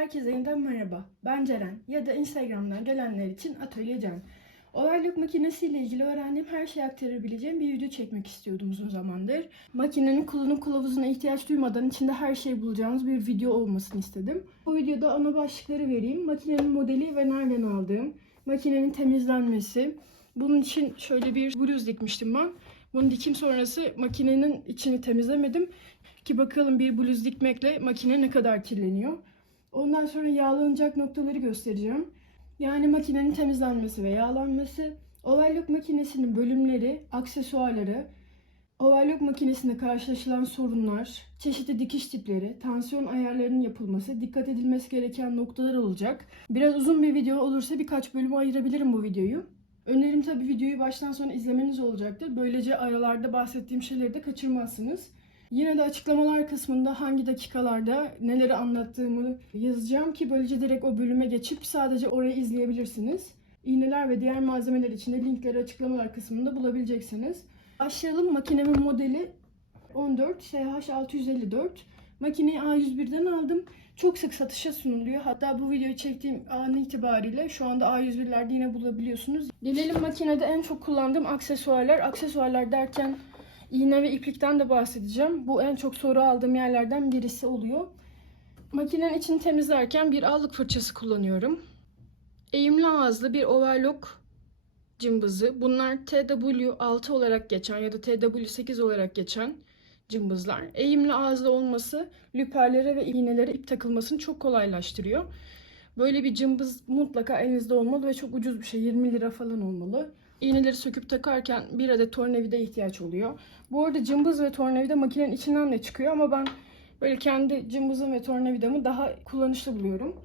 Herkese yeniden merhaba. Ben Ceren ya da Instagram'dan gelenler için Atölye Can. Overlock makinesiyle ilgili öğrendiğim her şeyi aktarabileceğim bir video çekmek istiyordum uzun zamandır. Makinenin kullanım kılavuzuna ihtiyaç duymadan içinde her şeyi bulacağınız bir video olmasını istedim. Bu videoda ana başlıkları vereyim. Makinenin modeli ve nereden aldığım, makinenin temizlenmesi. Bunun için şöyle bir bluz dikmiştim ben. Bunu dikim sonrası makinenin içini temizlemedim. Ki bakalım bir bluz dikmekle makine ne kadar kirleniyor. Ondan sonra yağlanacak noktaları göstereceğim. Yani makinenin temizlenmesi ve yağlanması, overlock makinesinin bölümleri, aksesuarları, overlock makinesinde karşılaşılan sorunlar, çeşitli dikiş tipleri, tansiyon ayarlarının yapılması, dikkat edilmesi gereken noktalar olacak. Biraz uzun bir video olursa birkaç bölüme ayırabilirim bu videoyu. Önerim tabii videoyu baştan sona izlemeniz olacaktır. Böylece aralarda bahsettiğim şeyleri de kaçırmazsınız. Yine de açıklamalar kısmında hangi dakikalarda neleri anlattığımı yazacağım ki böylece direkt o bölüme geçip sadece orayı izleyebilirsiniz. İğneler ve diğer malzemeler için de linkleri açıklamalar kısmında bulabileceksiniz. Başlayalım. Makinemin modeli 14 SH654. Makineyi A101'den aldım. Çok sık satışa sunuluyor. Hatta bu videoyu çektiğim an itibariyle şu anda A101'lerde yine bulabiliyorsunuz. Gelelim makinede en çok kullandığım aksesuarlar. Aksesuarlar derken İğne ve iplikten de bahsedeceğim. Bu en çok soru aldığım yerlerden birisi oluyor. Makinenin içini temizlerken bir allık fırçası kullanıyorum. Eğimli ağızlı bir overlock cımbızı. Bunlar TW6 olarak geçen ya da TW8 olarak geçen cımbızlar. Eğimli ağızlı olması lüperlere ve iğnelere ip takılmasını çok kolaylaştırıyor. Böyle bir cımbız mutlaka elinizde olmalı ve çok ucuz bir şey. 20 lira falan olmalı. İğneleri söküp takarken bir adet tornavida ihtiyaç oluyor. Bu arada cımbız ve tornavida makinenin içinden de çıkıyor ama ben böyle kendi cımbızım ve tornavidamı daha kullanışlı buluyorum.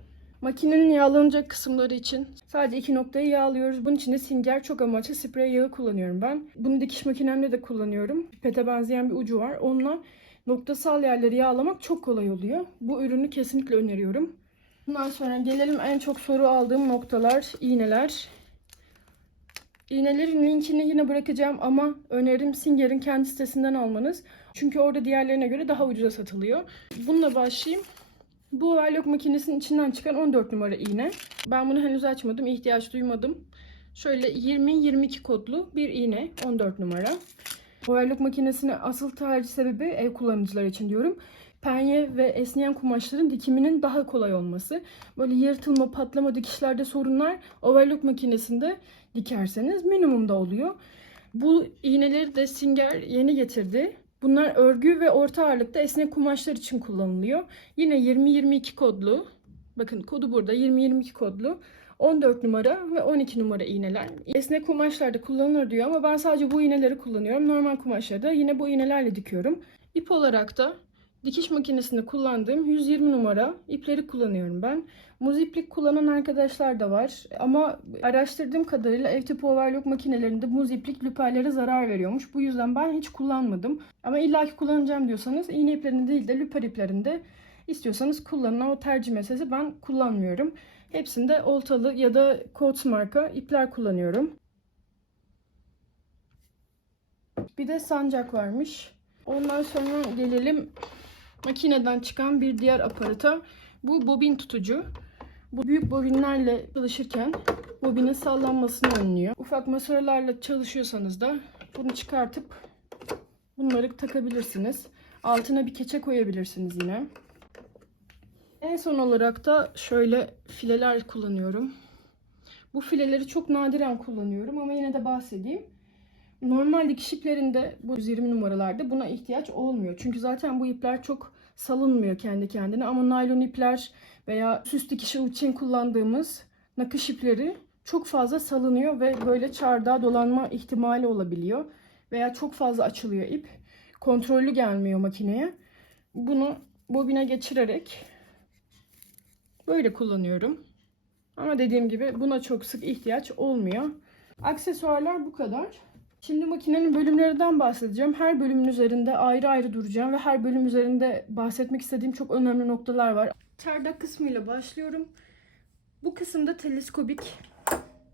Makinenin yağlanacak kısımları için sadece iki noktayı yağlıyoruz. Bunun için de Singer çok amaçlı sprey yağı kullanıyorum ben. Bunu dikiş makinemde de kullanıyorum. Pipete benzeyen bir ucu var. Onunla noktasal yerleri yağlamak çok kolay oluyor. Bu ürünü kesinlikle öneriyorum. Bundan sonra gelelim en çok soru aldığım noktalar, iğneler. İğnelerin linkini yine bırakacağım ama önerim Singer'in kendi sitesinden almanız. Çünkü orada diğerlerine göre daha ucuza satılıyor. Bununla başlayayım. Bu overlock makinesinin içinden çıkan 14 numara iğne. Ben bunu henüz açmadım, ihtiyaç duymadım. Şöyle 20-22 kodlu bir iğne, 14 numara. Overlock makinesine asıl tercih sebebi ev kullanıcılar için diyorum. Penye ve esneyen kumaşların dikiminin daha kolay olması. Böyle yırtılma, patlama dikişlerde sorunlar overlock makinesinde dikerseniz minimumda oluyor. Bu iğneleri de Singer yeni getirdi. Bunlar örgü ve orta ağırlıkta esnek kumaşlar için kullanılıyor. Yine 20-22 kodlu. Bakın kodu burada 20-22 kodlu. 14 numara ve 12 numara iğneler. Esnek kumaşlarda kullanılır diyor ama ben sadece bu iğneleri kullanıyorum. Normal kumaşlarda yine bu iğnelerle dikiyorum. İp olarak da dikiş makinesinde kullandığım 120 numara ipleri kullanıyorum ben. Muz iplik kullanan arkadaşlar da var. Ama araştırdığım kadarıyla ev tipi overlock makinelerinde muz iplik lüperlere zarar veriyormuş. Bu yüzden ben hiç kullanmadım. Ama illaki kullanacağım diyorsanız iğne iplerinde değil de lüper iplerinde istiyorsanız kullanın. O tercih meselesi, ben kullanmıyorum. Hepsinde oltalı ya da Coats marka ipler kullanıyorum. Bir de sancak varmış. Ondan sonra gelelim makineden çıkan bir diğer aparata. Bu bobin tutucu. Bu büyük bobinlerle çalışırken bobinin sallanmasını önlüyor. Ufak masörlerle çalışıyorsanız da bunu çıkartıp bunları takabilirsiniz. Altına bir keçe koyabilirsiniz yine. En son olarak da şöyle fileler kullanıyorum. Bu fileleri çok nadiren kullanıyorum ama yine de bahsedeyim. Normal dikiş iplerinde bu 120 numaralarda buna ihtiyaç olmuyor. Çünkü zaten bu ipler çok salınmıyor kendi kendine. Ama naylon ipler veya süs dikişi için kullandığımız nakış ipleri çok fazla salınıyor ve böyle çardağa dolanma ihtimali olabiliyor. Veya çok fazla açılıyor ip. Kontrollü gelmiyor makineye. Bunu bobine geçirerek böyle kullanıyorum. Ama dediğim gibi buna çok sık ihtiyaç olmuyor. Aksesuarlar bu kadar. Şimdi makinenin bölümlerinden bahsedeceğim. Her bölümün üzerinde ayrı ayrı duracağım ve her bölüm üzerinde bahsetmek istediğim çok önemli noktalar var. Çardak kısmıyla başlıyorum. Bu kısımda teleskobik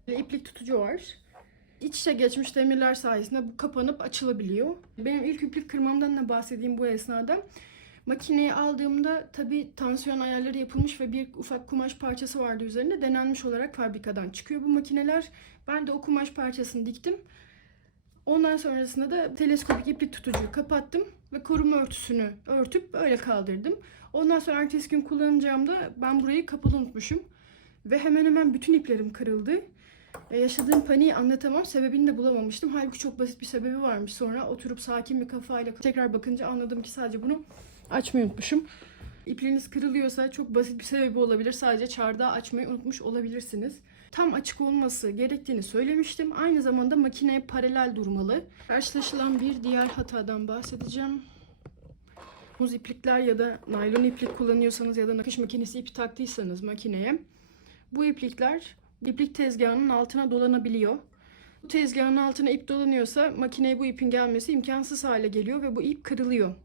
iplik tutucu var. İç içe geçmiş demirler sayesinde bu kapanıp açılabiliyor. Benim ilk iplik kırmamdan da bahsedeyim bu esnada. Makineyi aldığımda tabii tansiyon ayarları yapılmış ve bir ufak kumaş parçası vardı üzerinde. Denenmiş olarak fabrikadan çıkıyor bu makineler. Ben de o kumaş parçasını diktim. Ondan sonrasında da teleskopik iplik tutucuyu kapattım ve koruma örtüsünü örtüp öyle kaldırdım. Ondan sonra ertesi gün kullanacağımda ben burayı kapalı unutmuşum. Ve hemen hemen bütün iplerim kırıldı. Yaşadığım paniği anlatamam. Sebebini de bulamamıştım. Halbuki çok basit bir sebebi varmış. Sonra oturup sakin bir kafayla tekrar bakınca anladım ki sadece bunu açmayı unutmuşum. İpleriniz kırılıyorsa çok basit bir sebebi olabilir. Sadece çardağı açmayı unutmuş olabilirsiniz. Tam açık olması gerektiğini söylemiştim. Aynı zamanda makineye paralel durmalı. Karşılaşılan bir diğer hatadan bahsedeceğim. Muz iplikler ya da naylon iplik kullanıyorsanız ya da nakış makinesi ipi taktıysanız makineye, bu iplikler iplik tezgahının altına dolanabiliyor. Bu tezgahın altına ip dolanıyorsa makineye bu ipin gelmesi imkansız hale geliyor ve bu ip kırılıyor.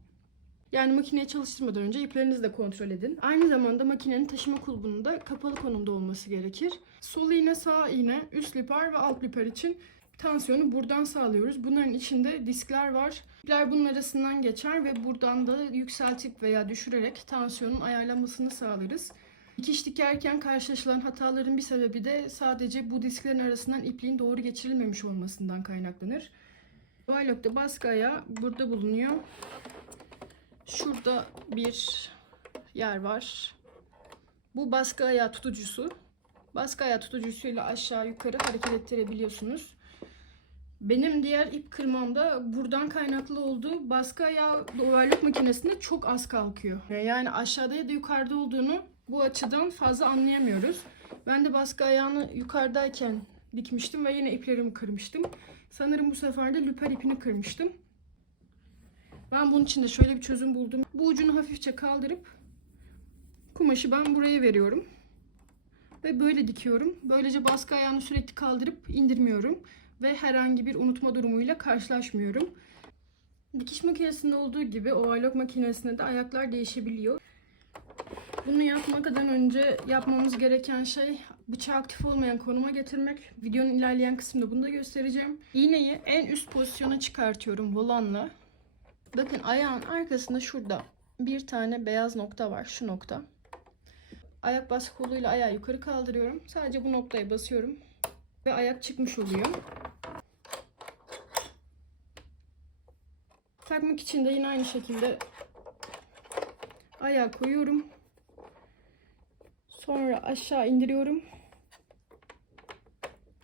Yani makineyi çalıştırmadan önce iplerinizi de kontrol edin. Aynı zamanda makinenin taşıma kulbunun da kapalı konumda olması gerekir. Sol iğne, sağ iğne, üst lüper ve alt lüper için tansiyonu buradan sağlıyoruz. Bunların içinde diskler var. İpler bunun arasından geçer ve buradan da yükseltip veya düşürerek tansiyonun ayarlanmasını sağlarız. Dikiş dikerken karşılaşılan hataların bir sebebi de sadece bu disklerin arasından ipliğin doğru geçirilmemiş olmasından kaynaklanır. Overlock'ta baskı ayağı burada bulunuyor. Şurada bir yer var. Bu baskı ayağı tutucusu. Baskı ayağı tutucusuyla aşağı yukarı hareket ettirebiliyorsunuz. Benim diğer ip kırmamda buradan kaynaklı olduğu, baskı ayağı overlock makinesinde çok az kalkıyor. Yani aşağıda ya da yukarıda olduğunu bu açıdan fazla anlayamıyoruz. Ben de baskı ayağını yukarıdayken dikmiştim ve yine iplerimi kırmıştım. Sanırım bu sefer de lüper ipini kırmıştım. Ben bunun için de şöyle bir çözüm buldum. Bu ucunu hafifçe kaldırıp kumaşı ben buraya veriyorum. Ve böyle dikiyorum. Böylece baskı ayağını sürekli kaldırıp indirmiyorum. Ve herhangi bir unutma durumuyla karşılaşmıyorum. Dikiş makinesinde olduğu gibi overlock makinesinde de ayaklar değişebiliyor. Bunu yapmadan önce yapmamız gereken şey bıçağı aktif olmayan konuma getirmek. Videonun ilerleyen kısmında bunu da göstereceğim. İğneyi en üst pozisyona çıkartıyorum volanla. Bakın ayağın arkasında şurada bir tane beyaz nokta var. Şu nokta. Ayak baskı koluyla ayağı yukarı kaldırıyorum. Sadece bu noktaya basıyorum. Ve ayak çıkmış oluyor. Takmak için de yine aynı şekilde ayağı koyuyorum. Sonra aşağı indiriyorum.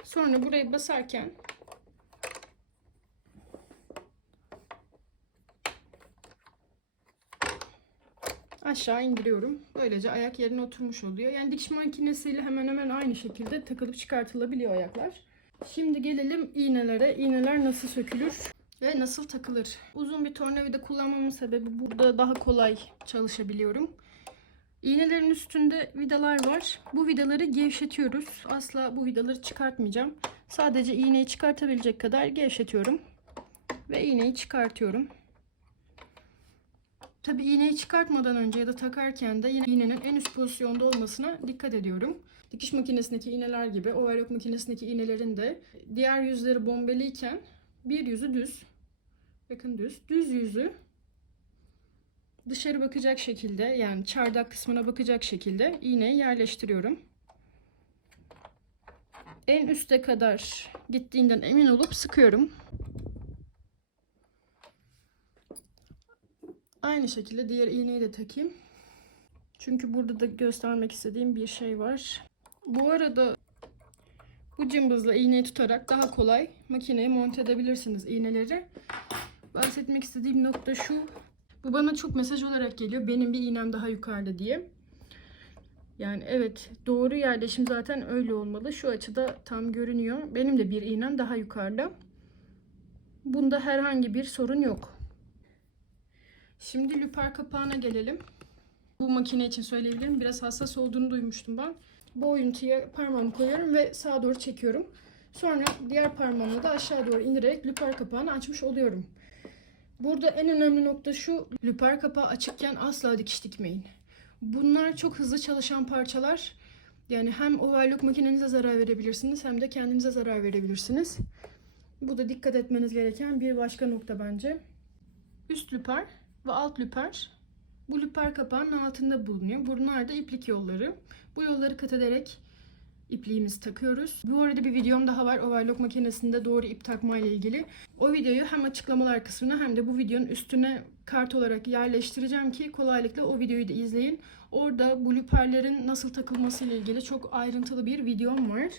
Sonra burayı basarken aşağı indiriyorum. Böylece ayak yerine oturmuş oluyor. Yani dikiş makinesiyle hemen hemen aynı şekilde takılıp çıkartılabiliyor ayaklar. Şimdi gelelim iğnelere. İğneler nasıl sökülür ve nasıl takılır? Uzun bir tornavida kullanmamın sebebi burada daha kolay çalışabiliyorum. İğnelerin üstünde vidalar var. Bu vidaları gevşetiyoruz. Asla bu vidaları çıkartmayacağım. Sadece iğneyi çıkartabilecek kadar gevşetiyorum. Ve iğneyi çıkartıyorum. Tabii iğneyi çıkartmadan önce ya da takarken de yine iğnenin en üst pozisyonda olmasına dikkat ediyorum. Dikiş makinesindeki iğneler gibi overlock makinesindeki iğnelerin de diğer yüzleri bombeliyken bir yüzü düz. Bakın düz. Düz yüzü dışarı bakacak şekilde, yani çardak kısmına bakacak şekilde iğneyi yerleştiriyorum. En üste kadar gittiğinden emin olup sıkıyorum. Aynı şekilde diğer iğneyi de takayım. Çünkü burada da göstermek istediğim bir şey var. Bu arada bu cımbızla iğneyi tutarak daha kolay makineye monte edebilirsiniz iğneleri. Bahsetmek istediğim nokta şu. Bu bana çok mesaj olarak geliyor. Benim bir iğnem daha yukarıda diye. Yani evet, doğru yerleşim zaten öyle olmalı. Şu açıda tam görünüyor. Benim de bir iğnem daha yukarıda. Bunda herhangi bir sorun yok. Şimdi lüper kapağına gelelim. Bu makine için söyleyebilirim. Biraz hassas olduğunu duymuştum ben. Bu oyuntuya parmağımı koyuyorum ve sağa doğru çekiyorum. Sonra diğer parmağımla da aşağı doğru indirerek lüper kapağını açmış oluyorum. Burada en önemli nokta şu: lüper kapağı açıkken asla dikiş dikmeyin. Bunlar çok hızlı çalışan parçalar. Yani hem overlock makinenize zarar verebilirsiniz hem de kendinize zarar verebilirsiniz. Bu da dikkat etmeniz gereken bir başka nokta bence. Üst lüper ve alt lüper Bu lüper kapağının altında bulunuyor. Bunlar da iplik yolları. Bu yolları kat ederek ipliğimizi takıyoruz. Bu arada bir videom daha var overlock makinesinde doğru ip takma ile ilgili. O videoyu hem açıklamalar kısmına hem de bu videonun üstüne kart olarak yerleştireceğim ki kolaylıkla o videoyu da izleyin. Orada bu lüperlerin nasıl takılması ile ilgili çok ayrıntılı bir videom var.